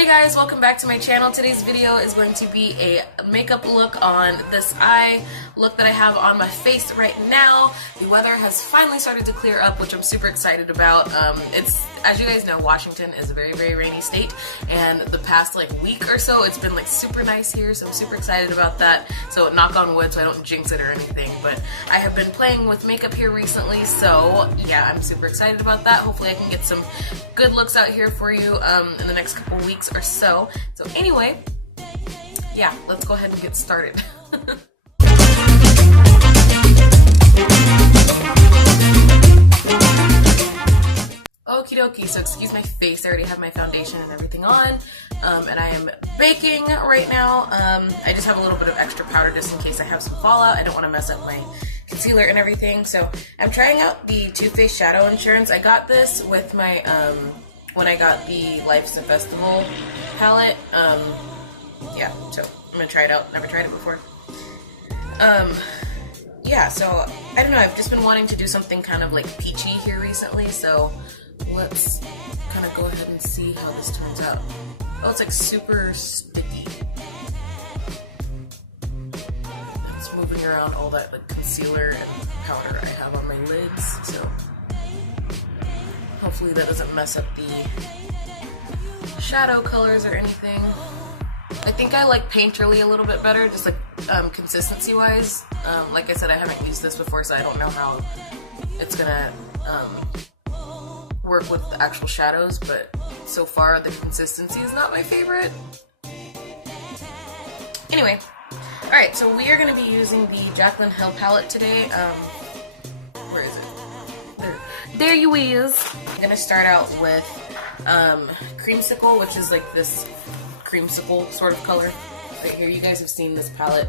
Hey guys, welcome back to my channel. Today's video is going to be a makeup look on this eye look that I have on my face right now. The weather has finally started to clear up, which I'm super excited about. It's, as you guys know, Washington is a very, very rainy state, and the past week or so it's been super nice here, so I'm super excited about that. So knock on wood so I don't jinx it or anything, but I have been playing with makeup here recently, so yeah, I'm super excited about that. Hopefully I can get some good looks out here for you in the next couple weeks or so. So anyway, yeah, let's go ahead and get started. Okie dokie, so excuse my face, I already have my foundation and everything on, and I am baking right now. I just have a little bit of extra powder just in case I have some fallout. I don't want to mess up my concealer and everything, so I'm trying out the Too Faced Shadow Insurance. I got this with my, when I got the Life's a Festival palette. Yeah, so I'm gonna try it out. Never tried it before. Yeah, so I don't know, I've just been wanting to do something kind of like peachy here recently, so let's kind of go ahead and see how this turns out. Oh, it's super sticky. It's moving around all that concealer and powder I have on my lids, so hopefully that doesn't mess up the shadow colors or anything. I think I like Painterly a little bit better, just consistency wise. Like I said, I haven't used this before, so I don't know how it's gonna work with the actual shadows, but so far the consistency is not my favorite. Anyway, alright, so we are going to be using the Jaclyn Hill palette today. Where is it? There you is. I'm going to start out with Creamsicle, which is like this creamsicle sort of color right here. You guys have seen this palette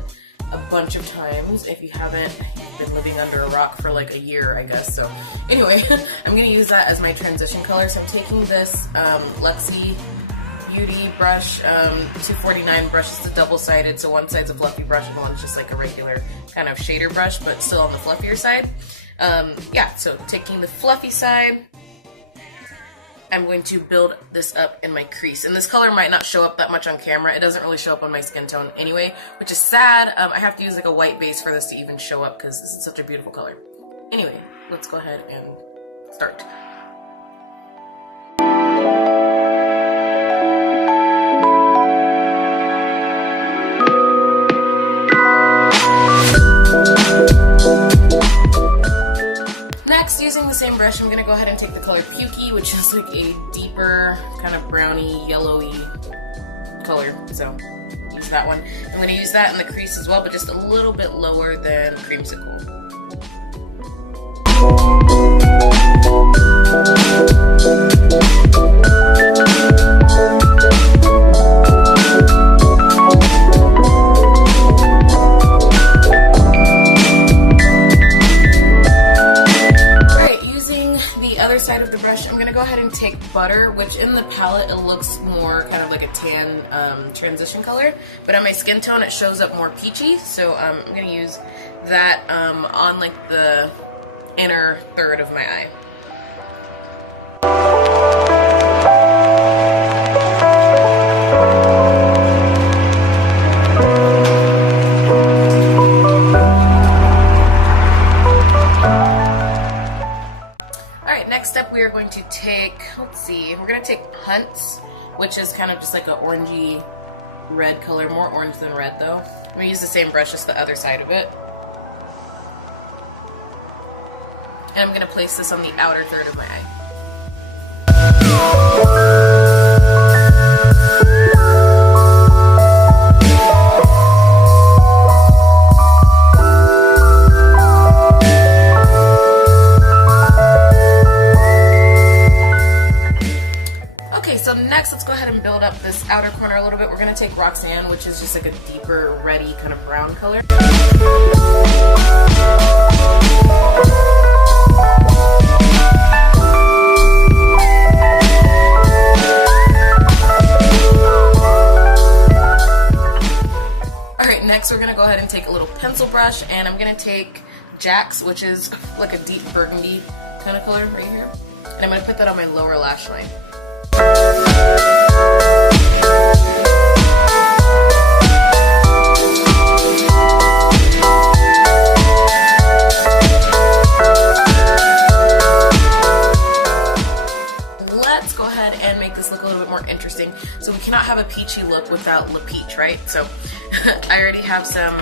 a bunch of times. If you haven't, you've been living under a rock for like a year, I guess. So anyway, I'm going to use that as my transition color. So I'm taking this Luxie Beauty brush, 249 brush. It's a double-sided, so one side's a fluffy brush and one's just like a regular kind of shader brush, but still on the fluffier side. Yeah, so taking the fluffy side, I'm going to build this up in my crease. And this color might not show up that much on camera. It doesn't really show up on my skin tone anyway, which is sad. I have to use like a white base for this to even show up because this is such a beautiful color. Anyway, let's go ahead and start. Next, using the same brush, I'm going to go ahead and take the color Peachy, which is like a deeper, kind of browny, yellowy color. So, use that one. I'm going to use that in the crease as well, but just a little bit lower than Creamsicle. Side of the brush, I'm going to go ahead and take Butter, which in the palette it looks more kind of like a tan transition color, but on my skin tone it shows up more peachy, so I'm going to use that on like the inner third of my eye. Next up, we are going to take, let's see, we're going to take Hunt's, which is kind of just like an orangey red color, more orange than red though. I'm going to use the same brush, just the other side of it. And I'm going to place this on the outer third of my eye. So next, let's go ahead and build up this outer corner a little bit. We're going to take Roxanne, which is just like a deeper, reddy kind of brown color. Alright, next we're going to go ahead and take a little pencil brush, and I'm going to take Jack's, which is like a deep burgundy kind of color right here. And I'm going to put that on my lower lash line. look a little bit more interesting. So we cannot have a peachy look without La Peach, right? So I already have some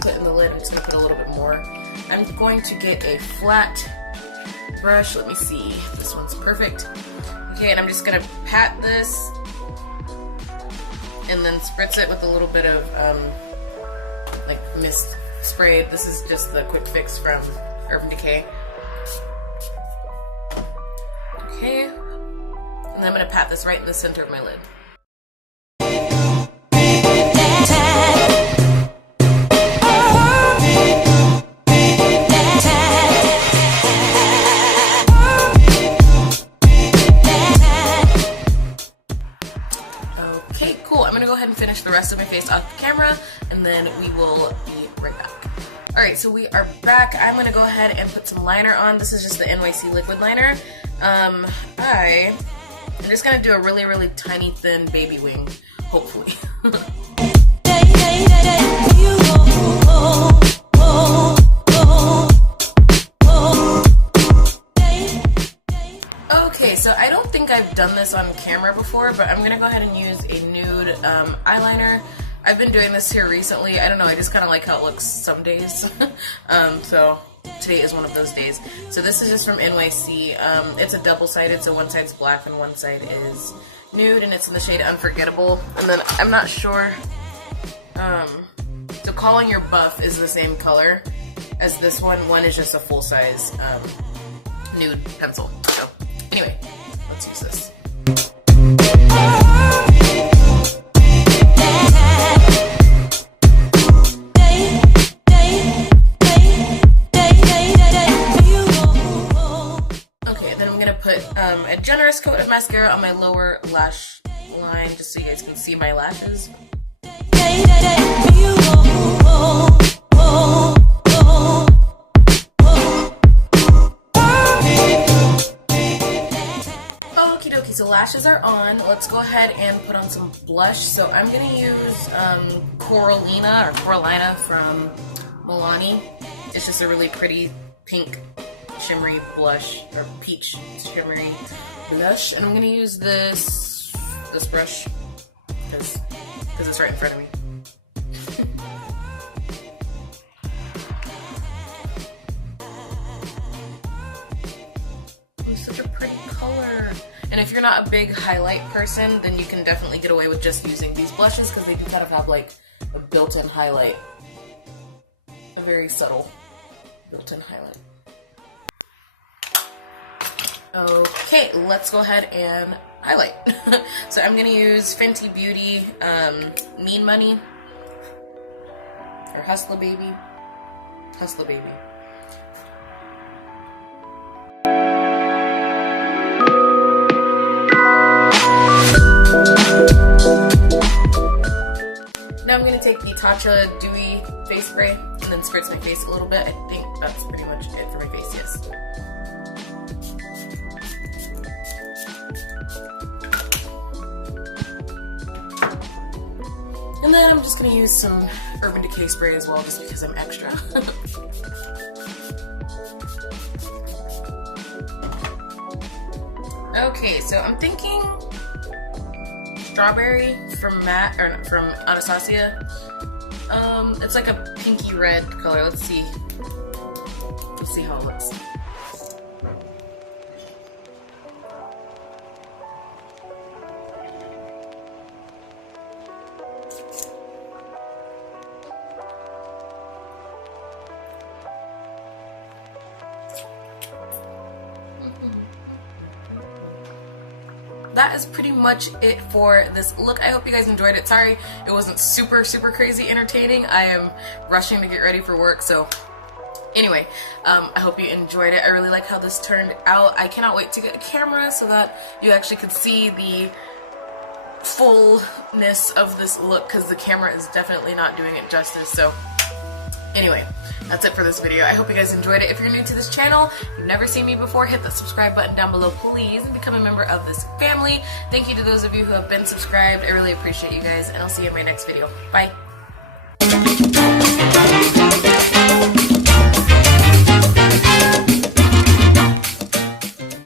put in the lid. I'm just gonna put a little bit more. I'm going to get a flat brush. Let me see. This one's perfect. Okay, and I'm just gonna pat this and then spritz it with a little bit of like mist spray. This is just the quick fix from Urban Decay. Okay, and then I'm gonna pat this right in the center of my lid. Okay, cool. I'm gonna go ahead and finish the rest of my face off the camera, and then we will be right back. Alright, so we are back. I'm gonna go ahead and put some liner on. This is just the NYC liquid liner. I'm just gonna do a really, really tiny, thin baby wing, hopefully. Okay, so I don't think I've done this on camera before, but I'm gonna go ahead and use a nude eyeliner. I've been doing this here recently. I don't know, I just kind of like how it looks some days. So today is one of those days. So this is just from NYC. It's a double-sided, so one side's black and one side is nude, and it's in the shade Unforgettable. And then I'm not sure. So Calling Your Buff is the same color as this one. One is just a full-size nude pencil. So anyway, let's use this. A generous coat of mascara on my lower lash line, just so you guys can see my lashes. Okie dokie, so lashes are on. Let's go ahead and put on some blush. So I'm gonna use Coralina from Milani. It's just a really pretty pink shimmery blush, or peach shimmery blush, and I'm gonna use this brush because it's right in front of me. It's such a pretty color. And if you're not a big highlight person, then you can definitely get away with just using these blushes because they do kind of have like a built-in highlight, a very subtle built-in highlight. Okay, let's go ahead and highlight. So I'm gonna use Fenty Beauty Mean Money, or Hustler Baby. Now I'm gonna take the Tatcha Dewy Face Spray and then spritz my face a little bit. I think that's pretty much it for my face, yes. And then I'm just going to use some Urban Decay spray as well, just because I'm extra. Okay, so I'm thinking strawberry from Anastasia. It's like a pinky red color. Let's see how it looks. That is pretty much it for this look. I hope you guys enjoyed it. Sorry it wasn't super crazy entertaining. I am rushing to get ready for work, so anyway, I hope you enjoyed it. I really like how this turned out. I cannot wait to get a camera so that you actually could see the fullness of this look, because the camera is definitely not doing it justice. So anyway, that's it for this video. I hope you guys enjoyed it. If you're new to this channel, if you've never seen me before, hit that subscribe button down below, please, and become a member of this family. Thank you to those of you who have been subscribed. I really appreciate you guys, and I'll see you in my next video. Bye.